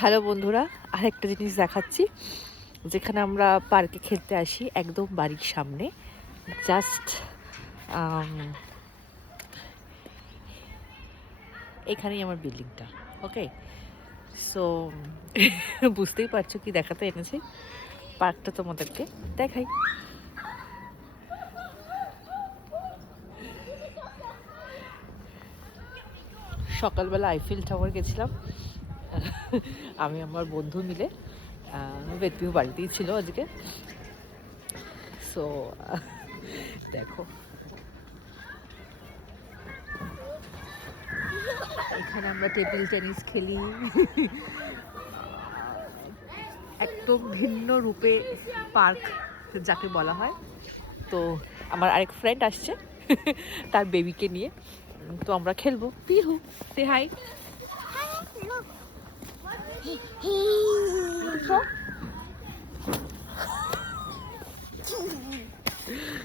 Hello বন্ধুরা, আরেকটা জিনিস দেখাচ্ছি। যেখানে আমরা পার্কে খেলতে আসি একদম বাড়ির সামনে, জাস্ট এখানেই আমার বিল্ডিংটা। ওকে, সো বুঝতেই পারছো কি দেখাতে এনেছি। পার্কটা তোমাদেরকে দেখাই। সকালবেলা আইফেল টাওয়ার গেছিলাম আমি আমার বন্ধু মিলে। বেদপিউ বাড়িতেই ছিল আজকে। সো দেখো, এখানে আমরা টেবিল টেনিস খেলি একদম ভিন্ন রূপে পার্ক যাকে বলা হয়। তো আমার আরেক ফ্রেন্ড আসছে তার বেবিকে নিয়ে। তো আমরা খেলবো। পিহু, সে হাই।